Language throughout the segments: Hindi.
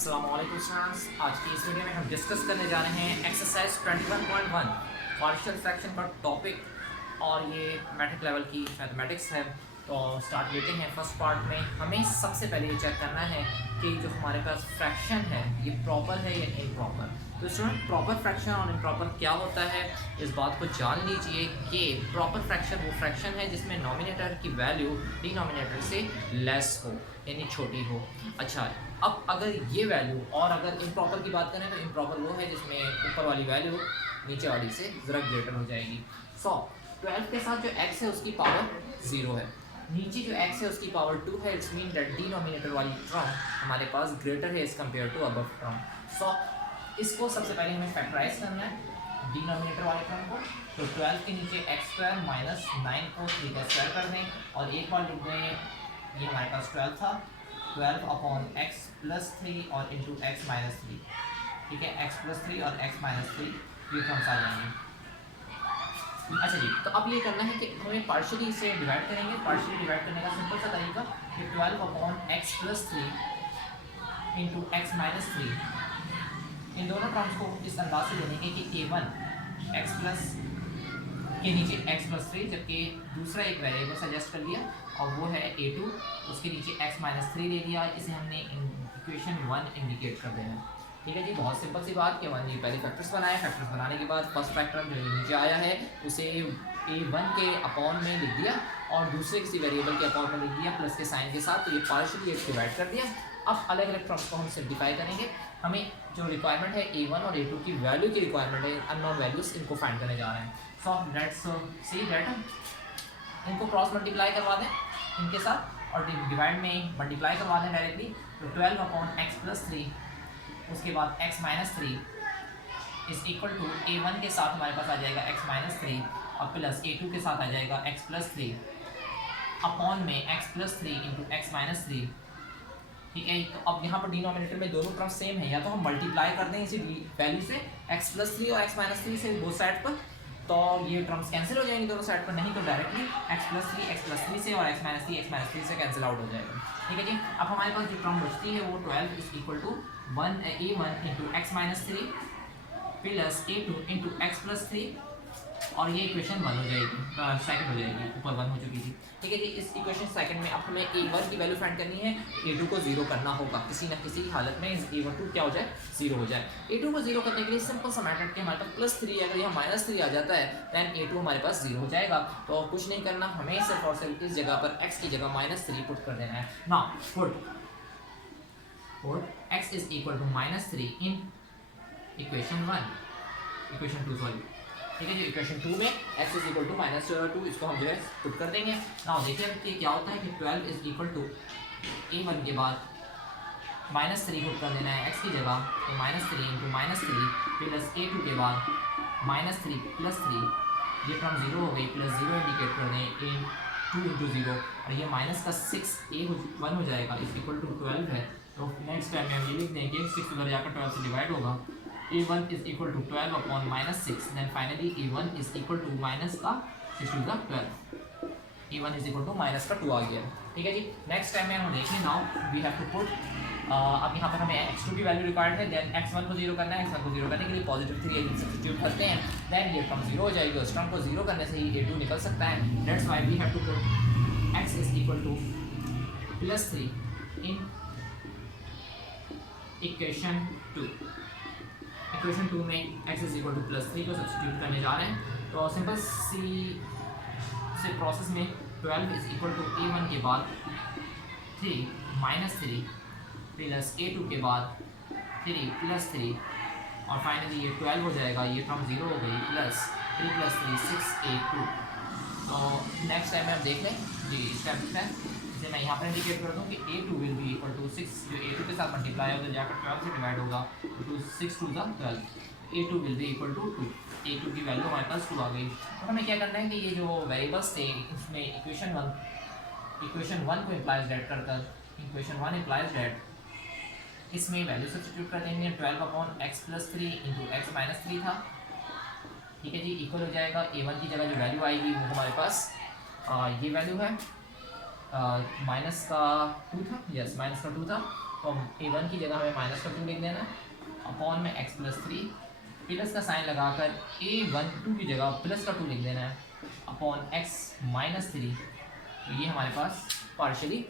अस्सलामुअलैकुम स्टूडेंट्स, आज की इस वीडियो में हम डिस्कस करने जा रहे हैं एक्सरसाइज 21.1 पार्शियल फ्रैक्शन का टॉपिक। और ये मैट्रिक लेवल की मैथमेटिक्स है। तो स्टार्ट लेते हैं। फर्स्ट पार्ट में हमें सबसे पहले ये चेक करना है कि जो हमारे पास फ्रैक्शन है ये प्रॉपर है या इम्प्रॉपर। तो स्टूडेंट, प्रॉपर फ्रैक्शन और इम्प्रॉपर क्या होता है इस बात को जान लीजिए कि प्रॉपर फ्रैक्शन वो फ्रैक्शन है जिसमें नॉमिनेटर की वैल्यू डिनोमिनेटर से लेस हो यानी छोटी हो। अच्छा, अब अगर ये वैल्यू और अगर इम्प्रॉपर की बात करें तो इम्प्रॉपर वो है जिसमें ऊपर वाली वैल्यू नीचे वाली से ज़रा ग्रेटर हो जाएगी। 12 के साथ जो x है उसकी पावर 0 है, नीचे जो x है उसकी पावर 2 है। इट्स मीन दैट डिनोमिनेटर वाली टर्म हमारे पास ग्रेटर है as compare to above term. So इसको सबसे पहले हमें फैक्टराइज करना है डिनोमिनेटर वाले टर्म को। तो 12 के नीचे x² माइनस 9 को 3 का स्क्वायर कर दें और एक बार लिख दें ये हमारे पास 12 था, 12 अपॉन x प्लस 3 और इंटू x माइनस 3। ठीक है, x प्लस 3 और x माइनस 3 ये टर्म्स आ जाएंगे। अच्छा जी, तो अब ये करना है कि हमें पार्शियली इसे डिवाइड करेंगे। पार्शियली डिवाइड करने का सिंपल सा तरीका कि 12 upon x plus 3 into x minus 3 इन दोनों टर्म्स को इस अंदाज से लेंगे कि a1 x प्लस के नीचे x प्लस 3, जबकि दूसरा एक वेरिएबल सजेस्ट कर दिया और वो है a2, उसके नीचे x माइनस 3 ले दिया। इसे हमने इक्वेशन 1 इंडिकेट कर देना। ठीक है जी, बहुत सिंपल सी बात कि 1 जी पहले फैक्टर्स बनाए, फैक्टर्स बनाने के बाद फर्स्ट फैक्टर जो नीचे आया है उसे a1 के अपॉन में लिख दिया और दूसरे किसी वेरिएबल के अपॉन में लिख दिया प्लस के साइन के साथ। तो ये पार्शियली डिवाइड कर दिया। अब अलग अलग टर्म्स को हम सिम्प्लीफाई करेंगे। हमें जो रिक्वायरमेंट है a1 और a2 की वैल्यू की रिक्वायरमेंट है, अननोन वैल्यूज, इनको फाइंड करने जा रहे हैं। सो लेट्स सी दैट इनको क्रॉस मल्टीप्लाई करवा दें इनके साथ और डिवाइड में मल्टीप्लाई करवा दें डायरेक्टली। तो 12 अपॉन x प्लस 3, उसके बाद x minus 3 is equal to a1 के साथ हमारे पास आ जाएगा x माइनस 3 और प्लस a2 के साथ आ जाएगा x प्लस 3 अपॉन में x plus 3 into x minus 3। ठीक है, तो अब यहाँ पर डिनोमिनेटर में दोनों टर्म सेम है, या तो हम मल्टीप्लाई कर दें इसी वैल्यू से x प्लस 3 और x माइनस 3 से दो साइड पर, तो ये टर्म्स कैंसिल हो जाएंगे दोनों साइड पर। नहीं तो डायरेक्टली x प्लस 3 से और x माइनस 3 से कैंसिल आउट हो जाएगा। ठीक है जी, अब हमारे पास जो टर्म बचती है वो 12 is equal to a1 into x minus 3 plus a2 into x plus 3 और ये इक्वेशन 1 हो जाएगी, सेकंड हो जाएगी, ऊपर 1 हो चुकी थी। ठीक है जी, इस इक्वेशन सेकंड में अब हमें a1 की वैल्यू फाइंड करनी है, a2 को 0 करना होगा। किसी न किसी हालत में a1 क्या हो जाए, 0 हो जाए। a2 को 0 करने के लिए सिंपल सा मेथड कि हमारे पास प्लस 3 अगर यहाँ माइनस 3 आ जाता है दैन a2 हमारे पास 0 हो जाएगा। तो कुछ नहीं करना, हमें सिर्फ और सिर्फ इस जगह पर x की जगह माइनस 3 पुट कर देना है। Now put x is equal to minus 3 in equation 2 sorry. ठीक है जी, इक्वेशन 2 में x is equal to minus 2 इसको हम जो है पुट कर देंगे। नाउ देखिए कि क्या होता है कि 12 इज इक्वल टू a1 के बाद माइनस 3 पुट कर देना है x की जगह, तो minus 3 into minus 3 plus a2 के बाद माइनस 3 प्लस 3, ये टर्म 0 हो गई, प्लस 0 इंडिकेट कर दें इन 2 इंटू 0 और ये माइनस का 6 1 हो जाएगा इज इक्वल टू 12 है। तो नेक्स्ट टाइम में हम ये लिख देंगे 6 उधर जाकर 12 से डिवाइड होगा। a1 is equal to 12 upon minus 6, then finally a1 is equal to minus का 6 to 12, a1 is equal to minus का 2 आ गया। ठीक है जी, नेक्स्ट टाइम में हम देखें। Now we have to put, अब यहाँ पर हमें x2 की वैल्यू रिक्वायर्ड है, देन x1 को 0 करना है। x1 को 0 करने के लिए पॉजिटिव 3 सब्स्टिट्यूट करते हैं, देन ये टर्म 0 हो जाएगी। उस टर्म को 0 करने से ही a2 निकल सकता है। That's why we have to put x is equal to plus 3 in equation 2। Equation 2 में x is equal to plus 3 को सब्स्टिट्यूट करने जा रहे हैं। तो सिंपल सी से प्रोसेस में 12 इज इक्वल टू a1 के बाद 3 माइनस 3 प्लस a2 के बाद 3 प्लस 3 और फाइनली ये 12 हो जाएगा। ये टर्म 0 हो गई, प्लस 3 प्लस 3 6 a2। तो नेक्स्ट टाइम में हम देख लें जी, स्टेप है इसे मैं यहाँ पर इंडिकेट कर दूँ कि a2 will be equal to 6, जो a2 के साथ मल्टीप्लाई होगा जाकर 12 से डिवाइड होगा, तो 6 to 12, a2 will be equal to 2। a2 की वैल्यू हमारे पास 2 आ गई। तो हमें क्या करना है कि ये जो वेरिएबल्स थे इसमें इक्वेशन 1 को इम्प्लाइज डेट कर इक्वेशन 1 इम्प्लाइज डेट इसमें वैल्यू सब्स्टिट्यूट कर देंगे। 12 upon x plus 3 into x minus 3 था। ठीक है जी, इक्वल हो जाएगा a1 की जगह जो वैल्यू आएगी वो हमारे पास ये वैल्यू है माइनस का 2 था, यस माइनस का 2 था तो a1 की जगह हमें माइनस का 2 लिख देना अपॉन में x प्लस 3 प्लस का साइन लगाकर a12 की जगह प्लस का 2 लिख देना है अपॉन x माइनस 3। तो ये हमारे पास पार्शली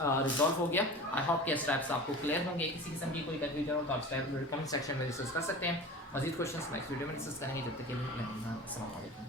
रिजॉल्व हो गया। आई होप कि स्टेप्स आपको क्लियर होंगे। किसी किस्म की कोई कन्फ्यूजन हो तो आप स्टेप कमेंट सेक्शन में डिस्कस कर सकते हैं। मजीद क्वेश्चन नेक्स्ट वीडियो में डिस्कस करेंगे। जब तक के लिए अस्सलाम वालेकुम।